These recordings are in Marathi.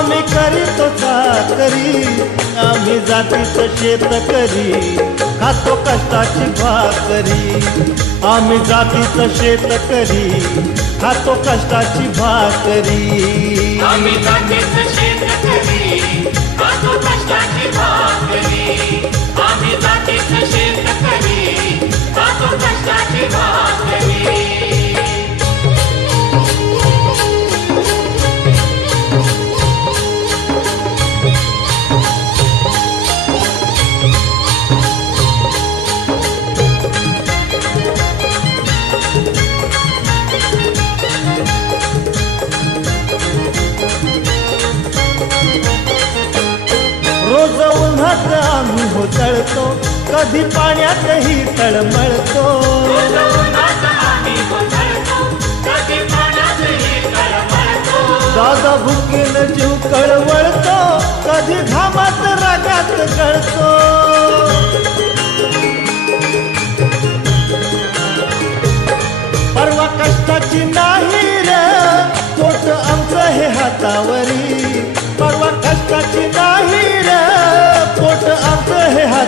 आम्ही करीतो चाकरी आम्ही जातीचं शेतकरी. खातो कष्टाची भाकरी. आम्ही जातीचं शेतकरी. खातो कष्टाची भाकरी. आम्ही जातीचं शेतकरी. खातो कष्टाची भाकरी. कोसळतो, कधी पाण्यातही तळमळतो. दादा भुकेन जीव कळवळतो कधी घामात रागात कळतो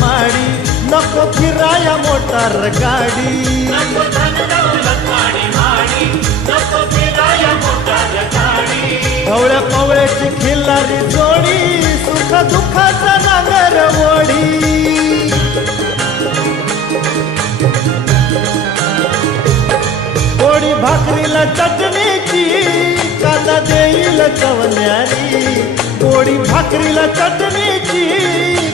माडी नको फिराया मोटार गाडी नको धन दौलत आणि माडी, नको फिराया मोटार गाडी. ढवळ्या पवळ्याची खिल्लारी जोडी सुख दुःखाचा नागर वडी गोडी भाकरीला चटणीची कांदा देईल चवण्यारी कोणी भाकरीला चटणीची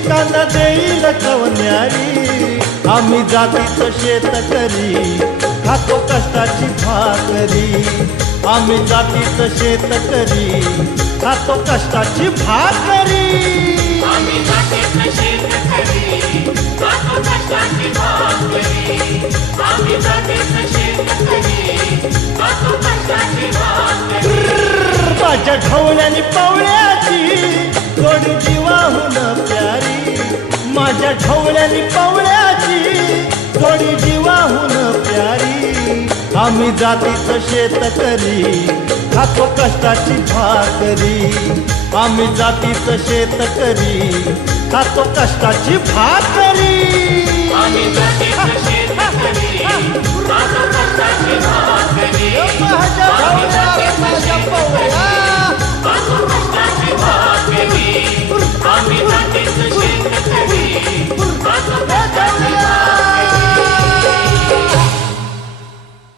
पिकांना देईल कवन्यारी. आम्ही जातीचं शेतकरी खातो कष्टाची भाकरी. आम्ही जातीचं शेतकरी खातो कष्टाची भाकरी. आम्ही जातीचं शेतकरी खातो कष्टाची भाकरी. आम्ही जातीचं शेत ढवळ्याली पवळ्याची थोडी जीवाहून प्यारी आम्ही जाती शेत करी खातो कष्टाची भाकरी आम्ही जाती शेत करी खातो कष्टाची भाकरी आम्ही शेत करी खातो कष्टाची भाकरी